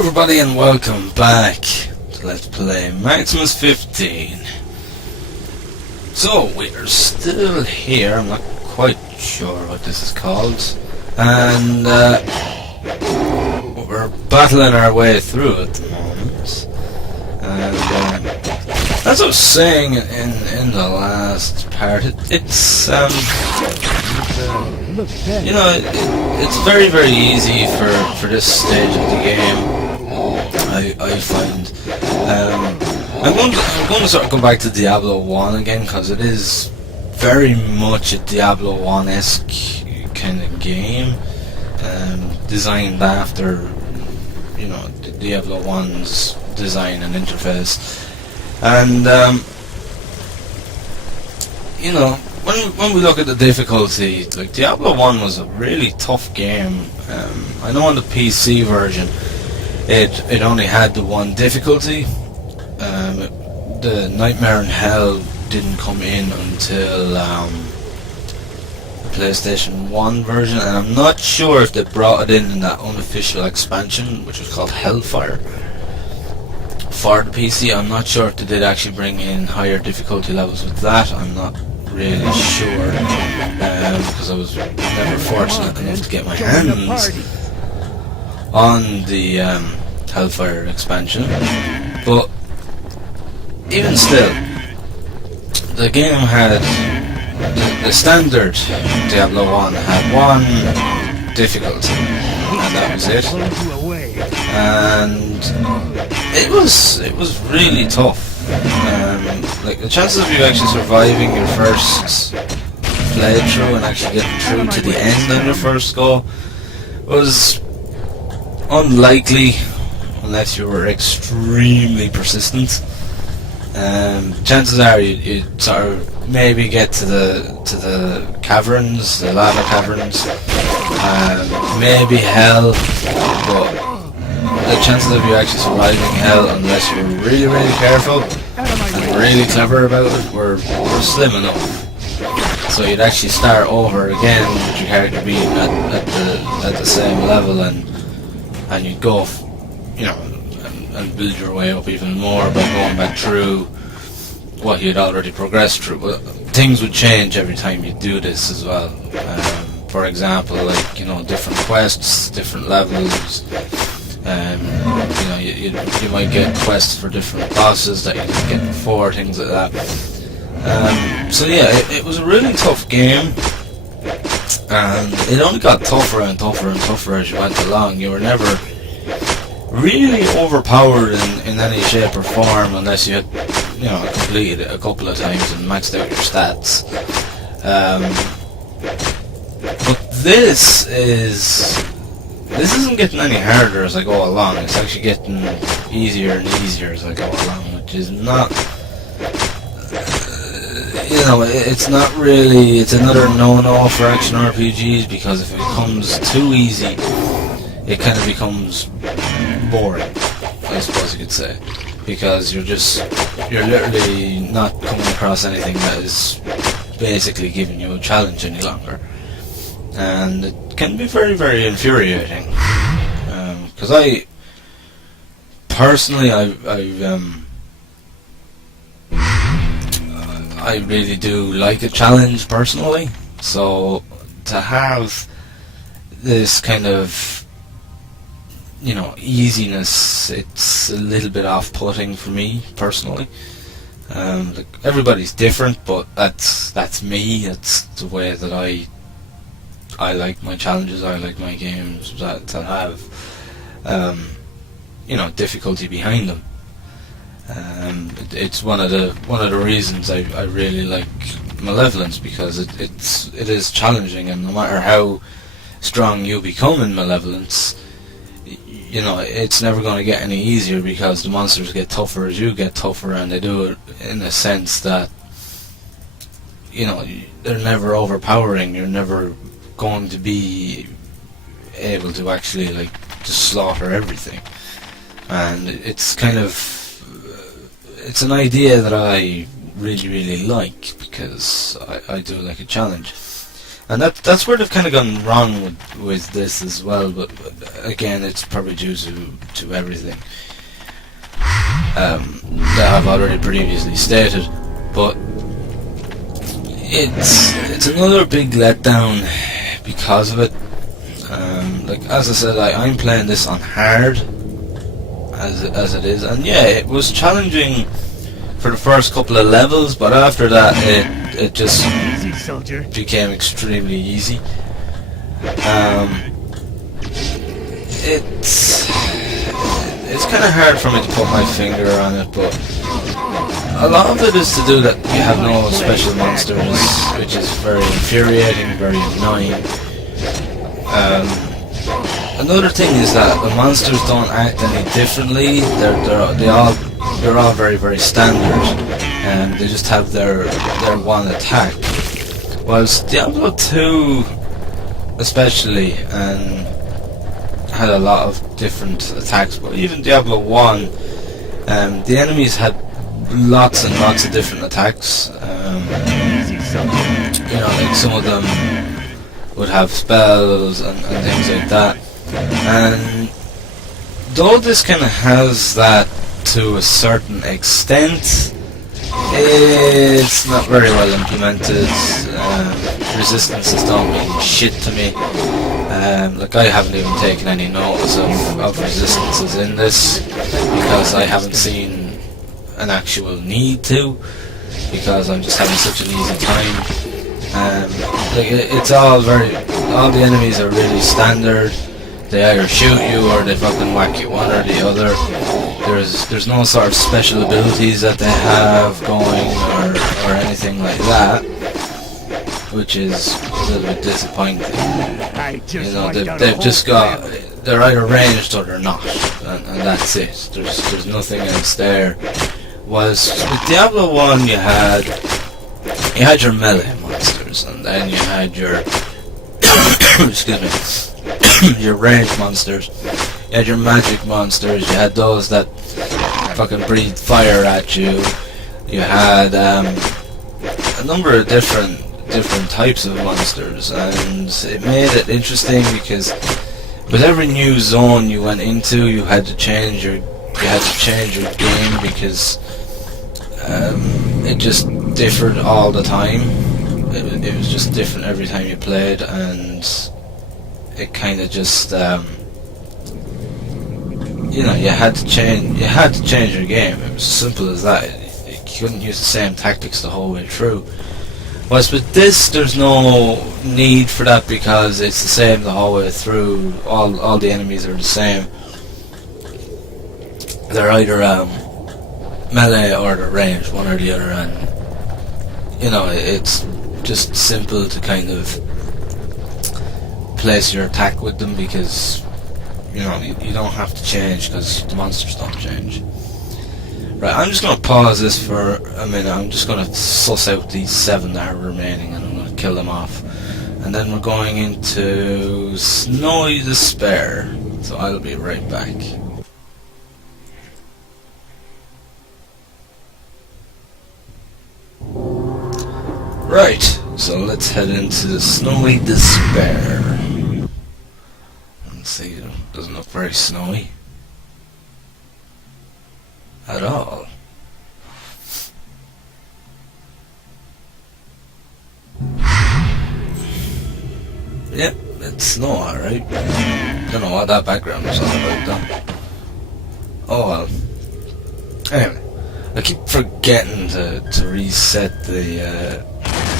everybody and welcome back to Let's Play Maximus 15. So we're still here, I'm not quite sure what this is called, and we're battling our way through at the moment. And as I was saying in the last part, it's you know, it's very easy for this stage of the game. I find I'm going to sort of go back to Diablo 1 again, because it is very much a Diablo 1-esque kind of game, designed after, you know, Diablo 1's design and interface. And you know, when we look at the difficulty, like Diablo 1 was a really tough game. I know on the PC version it only had the one difficulty. The Nightmare in Hell didn't come in until the PlayStation 1 version, and I'm not sure if they brought it in that unofficial expansion, which was called Hellfire, for the PC. I'm not sure if they did actually bring in higher difficulty levels with that. I'm not really sure, because I was never fortunate enough to get my hands on the Hellfire expansion. But even still, the game had the standard Diablo 1 had one difficulty, and that was it. And it was really tough. Like the chances of you actually surviving your first playthrough and actually getting through to the end on your first go was unlikely unless you were extremely persistent. Chances are you'd sort of maybe get to the caverns, the lava caverns, maybe hell, but the chances of you actually surviving hell, unless you were really careful and really clever about it, were slim enough. So you'd actually start over again with your character being at the same level, and you'd go, you know, and build your way up even more by going back through what you'd already progressed through. But things would change every time you do this as well. For example, like, you know, different quests, different levels. You know, you might get quests for different bosses that you didn't get before, things like that. So yeah, it was a really tough game, and it only got tougher and tougher as you went along. You were never really overpowered in any shape or form unless you had, you know, completed it a couple of times and maxed out your stats. But this isn't getting any harder as I go along. It's actually getting easier and easier as I go along, which is not, you know, it's not really, it's another no-no for action RPGs, because if it becomes too easy, it kind of becomes boring, I suppose you could say, because you're literally not coming across anything that is basically giving you a challenge any longer. And it can be very infuriating, because I personally I really do like a challenge personally, so to have this kind of, you know, easiness, it's a little bit off-putting for me personally. Like, everybody's different, but that's me. That's the way that I like my challenges. I like my games that have, you know, difficulty behind them. It's one of the reasons I really like Malevolence, because it is challenging, and no matter how strong you become in Malevolence, you know, it's never going to get any easier, because the monsters get tougher as you get tougher, and they do it in a sense that, you know, they're never overpowering. You're never going to be able to actually, like, just slaughter everything. And it's kind of, it's an idea that I really like, because I do like a challenge. And that's where they've kind of gone wrong with this as well, but again, it's probably due to everything that I've already previously stated. But it's another big letdown because of it. Like as I said, I'm playing this on hard as it is, and yeah, it was challenging for the first couple of levels, but after that it just became extremely easy. It's kind of hard for me to put my finger on it, but a lot of it is to do that you have no special monsters, which is very infuriating, very annoying. Another thing is that the monsters don't act any differently. They're all very, very standard, and they just have their one attack. Whilst Diablo 2 especially had a lot of different attacks, but even Diablo 1, the enemies had lots and lots of different attacks. You know, like some of them would have spells and things like that. And though this kind of has that to a certain extent, it's not very well implemented. Resistances don't mean shit to me. Like I haven't even taken any notice of resistances in this because I haven't seen an actual need to, because I'm just having such an easy time. Like it's all the enemies are really standard. They either shoot you or they fucking whack you, one or the other. There's no sort of special abilities that they have going or anything like that, which is a little bit disappointing. You know, they've just got, they're either ranged or they're not, and that's it. There's nothing else there. Whilst with Diablo 1 you had your melee monsters, and then you had your excuse me, your ranged monsters. You had your magic monsters. You had those that fucking breathe fire at you. You had a number of different types of monsters, and it made it interesting because with every new zone you went into, you had to change your game because it just differed all the time. It was just different every time you played, and it kind of just you know, you had to change your game. It was as simple as that. You couldn't use the same tactics the whole way through. Whereas with this, there's no need for that because it's the same the whole way through. All the enemies are the same. They're either melee or they're ranged, one or the other, and you know, it's just simple to kind of place your attack with them because you know you don't have to change because the monsters don't change. Right, I'm just going to pause this for a minute. I'm just going to suss out these 7 that are remaining and I'm going to kill them off. And then we're going into Snowy Despair. So I'll be right back. Right, so let's head into Snowy Despair. Let's see, it doesn't look very snowy at all. Yep, it's snow, alright. Don't know what that background was all about though. Oh well. Anyway, I keep forgetting to reset the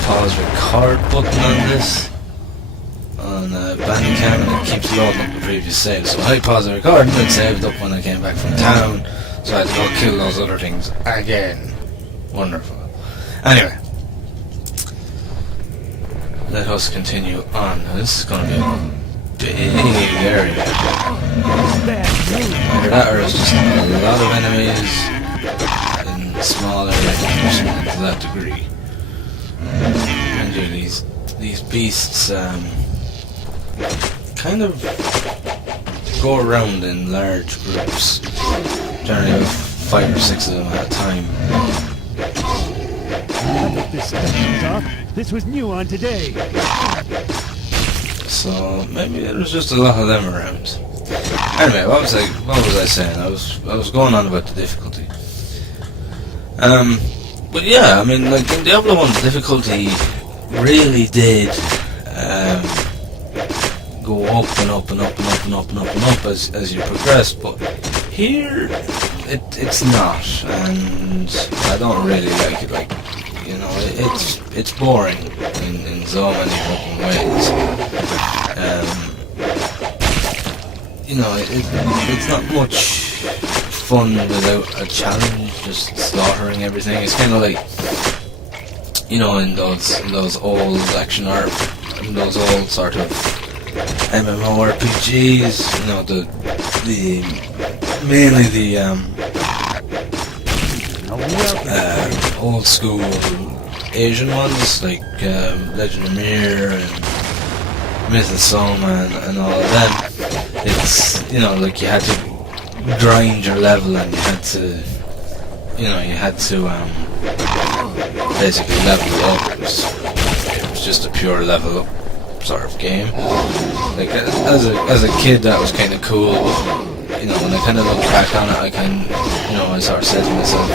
pause record button on this on Bandicam, and it keeps loading up the previous save. So I paused the recording and saved up when I came back from town, so I had to go kill those other things again. Wonderful. Anyway, let us continue on. Now, this is going to be a big area. Either that or it's just a lot of enemies in small areas to that degree. And these beasts kind of go around in large groups. Generally 5 or 6 of them at a time. I got this stuff off. This was new on today. So maybe there was just a lot of them around. Anyway, what was I saying? I was going on about the difficulty. But yeah, I mean, like in Diablo 1, the difficulty really did go up and up and up and up and up and up and up as you progressed. But here, it's not, and I don't really like it. Like, you know, it's boring in so many fucking ways. You know, it's not much fun without a challenge, just slaughtering everything. It's kind of like, you know, in those old action art, in those old sort of MMORPGs, you know, mainly the old school Asian ones, like Legend of Mir and Myth of Soma and all of them. It's, you know, like you had to grind your level, and you had to, you know, basically level up. It was just a pure level up sort of game. Like as a kid, that was kind of cool. But, you know, when I kind of look back on it, I sort of said to myself,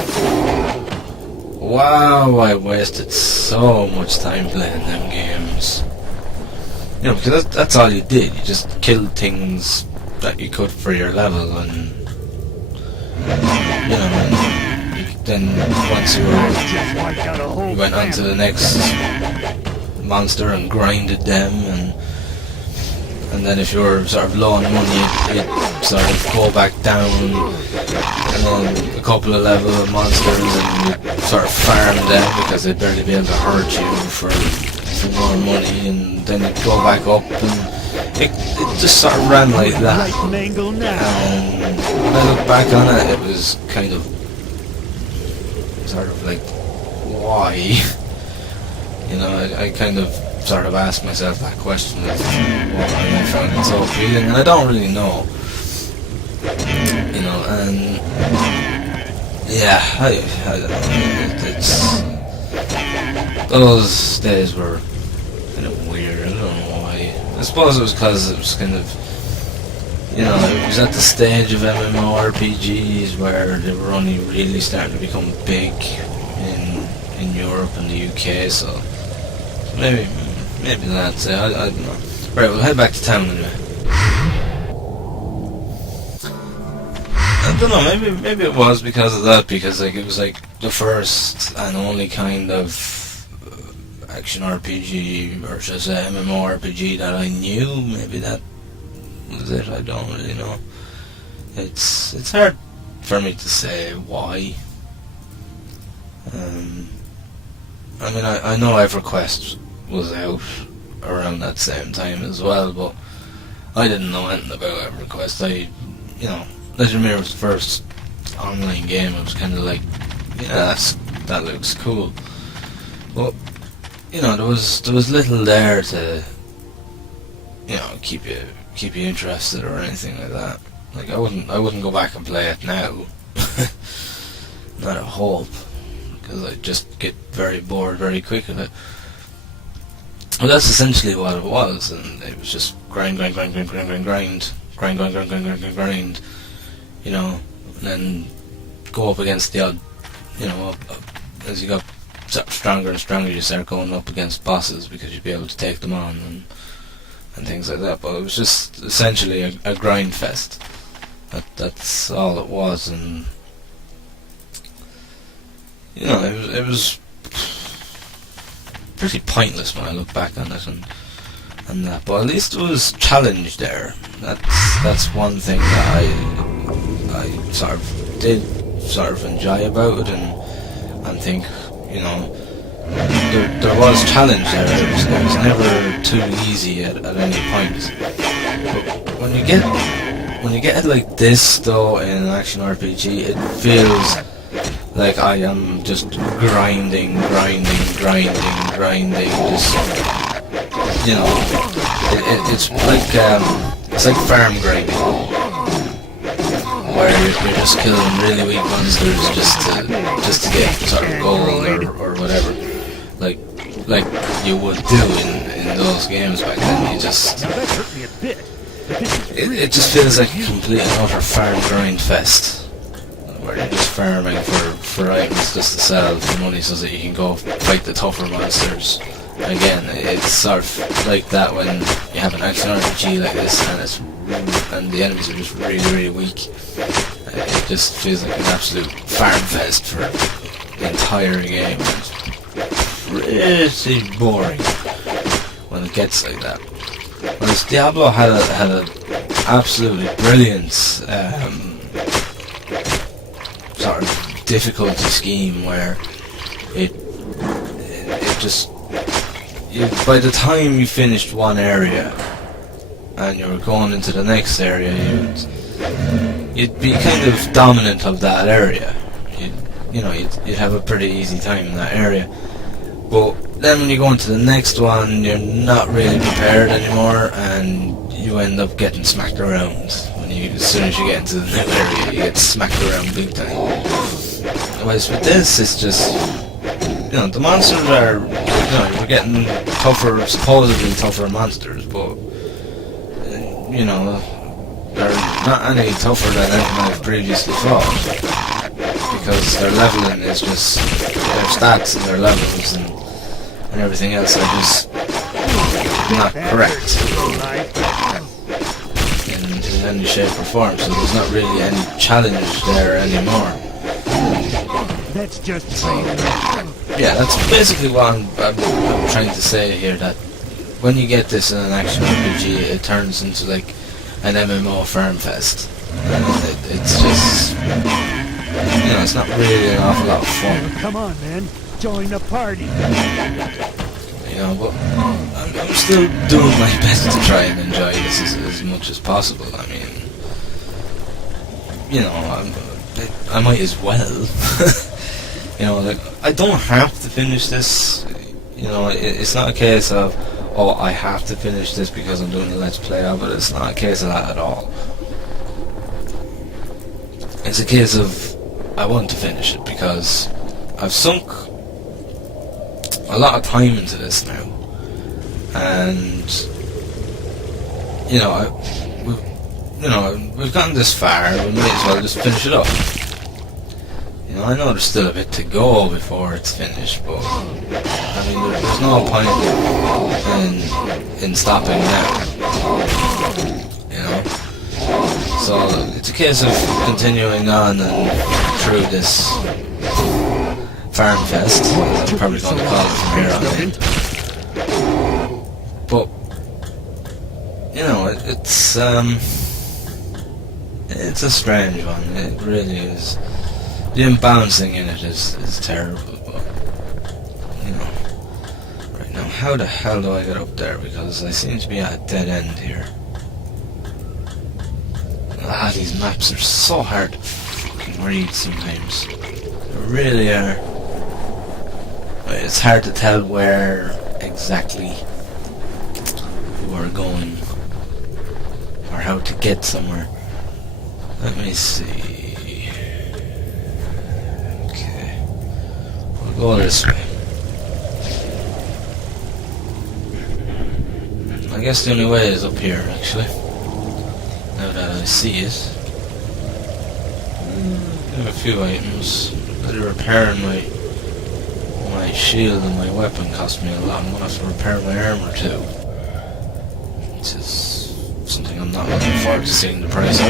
wow, I wasted so much time playing them games. You know, because that's all you did. You just killed things that you could for your level, and you know, and then once you went on to the next monster and grinded them, and then if you were sort of low on money, you'd sort of go back down, and then a couple of level of monsters, and you'd sort of farm them because they'd barely be able to hurt you for more money, and then you'd go back up, and it just sort of ran like that. And when I look back on it, it was kind of sort of like, why? You know, I kind of sort of asked myself that question of why I found it so appealing, and I don't really know. You know, and yeah, I don't know. It's those days were kind of weird. I don't know why. I suppose it was because it was kind of, you know, it was at the stage of MMORPGs where they were only really starting to become big in Europe and the UK. So maybe that's it. I don't know. Right, we'll head back to town anyway. I don't know, maybe it was because of that, because like it was like the first and only kind of action RPG, or just a MMORPG that I knew. Maybe that was it, I don't really know. It's hard for me to say why. I mean, I know EverQuest was out around that same time as well, but I didn't know anything about EverQuest. You know, Legend of Mir was the first online game. I was kind of like, yeah, that looks cool. But you know, there was little there to, you know, keep you interested or anything like that. Like I wouldn't go back and play it now. Not a hope, because I'd just get very bored very quick of it. Well, that's essentially what it was, and it was just grind, you know, and then go up against the odd, you know, as you got stronger and stronger, you start going up against bosses because you'd be able to take them on and things like that. But it was just essentially a grind fest. That's all it was, and you know, it was pretty pointless when I look back on it and that. But at least there was challenge there. That's one thing that I sort of did sort of enjoy about it, and think, you know, there was challenge there. It was never too easy at any point. But when you get it like this though in an action RPG, it feels like I am just grinding, just, you know, it's like farm grinding, where you're just killing really weak monsters just to get sort of gold or whatever, like you would do in those games back then. You just Now that hurt me a bit. But this is really it just feels like a complete and utter farm grind fest, where you're just farming for items just to sell for money so that you can go fight the tougher monsters. Again, it's sort of like that when you have an action RPG like this and the enemies are just really weak. It just feels like an absolute farm fest for the entire game. It's pretty boring when it gets like that. Whereas Diablo had a absolutely brilliant sort of difficulty scheme where it just by the time you finished one area and you were going into the next area, you'd be kind of dominant of that area. You'd have a pretty easy time in that area. But then when you go into the next one, you're not really prepared anymore, and you end up getting smacked around. As soon as you get into the new area, you get smacked around big time. Whereas with this, it's just, the monsters are, you're getting tougher, supposedly tougher monsters, but, they're not any tougher than anything I've previously fought. Because their leveling is just, their stats and their levels and everything else are just not correct in any shape or form, so there's not really any challenge there anymore. That's just yeah, that's basically what I'm trying to say here, that when you get this in an action RPG, it turns into like an MMO farm fest. It's just, it's not really an awful lot of fun. Come on, man. Join the party. But I'm still doing my best to try and enjoy this as much as possible. I mean, I might as well. I don't have to finish this. It's not a case of, I have to finish this because I'm doing a Let's Play of it. It's not a case of that at all. It's a case of, I want to finish it because I've sunk a lot of time into this now, and we've gotten this far. We might as well just finish it up. I know there's still a bit to go before it's finished, but I mean, there's no point in stopping now. So it's a case of continuing on and through this farm fest, I'm probably going to call it from here on in. But it's a strange one. It really is. The imbalancing in it is terrible. But right now, how the hell do I get up there? Because I seem to be at a dead end here. These maps are so hard to fucking read sometimes. They really are. It's hard to tell where exactly we're going or how to get somewhere. Let me see. Okay, we'll go this way. I guess the only way is up here, actually. Now that I see it. I have a few items. Better repairing my shield and my weapon cost me a lot. I'm gonna have to repair my armor too, which is something I'm not looking forward to seeing the price of.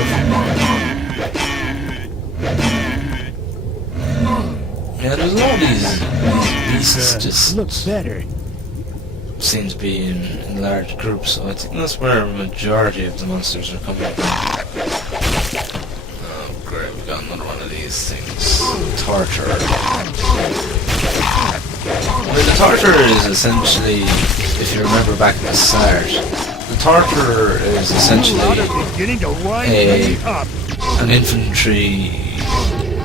Yeah, there's a lot of these beasts just looks better. seem to be in large groups, so I think that's where a majority of the monsters are coming from. Oh great, we got another one of these things. Torture. I mean, the Torture is essentially, if you remember back at the start, the Torture is essentially an infantry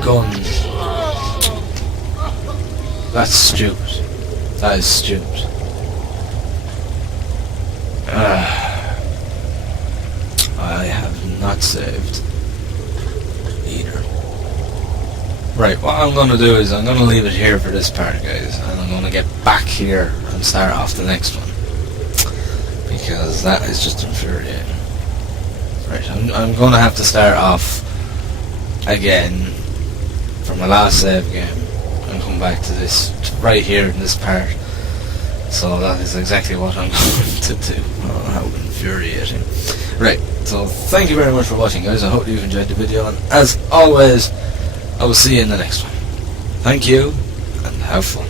gun. That's stupid. That is stupid. I have not saved either. Right, what I'm going to do is I'm going to leave it here for this part, guys, and I'm going to get back here and start off the next one, because that is just infuriating. Right, I'm going to have to start off again from my last save game and come back to this, right here in this part. So that is exactly what I'm going to do. Oh, how infuriating. Right, so thank you very much for watching, guys. I hope you've enjoyed the video, and as always, I will see you in the next one. Thank you, and have fun.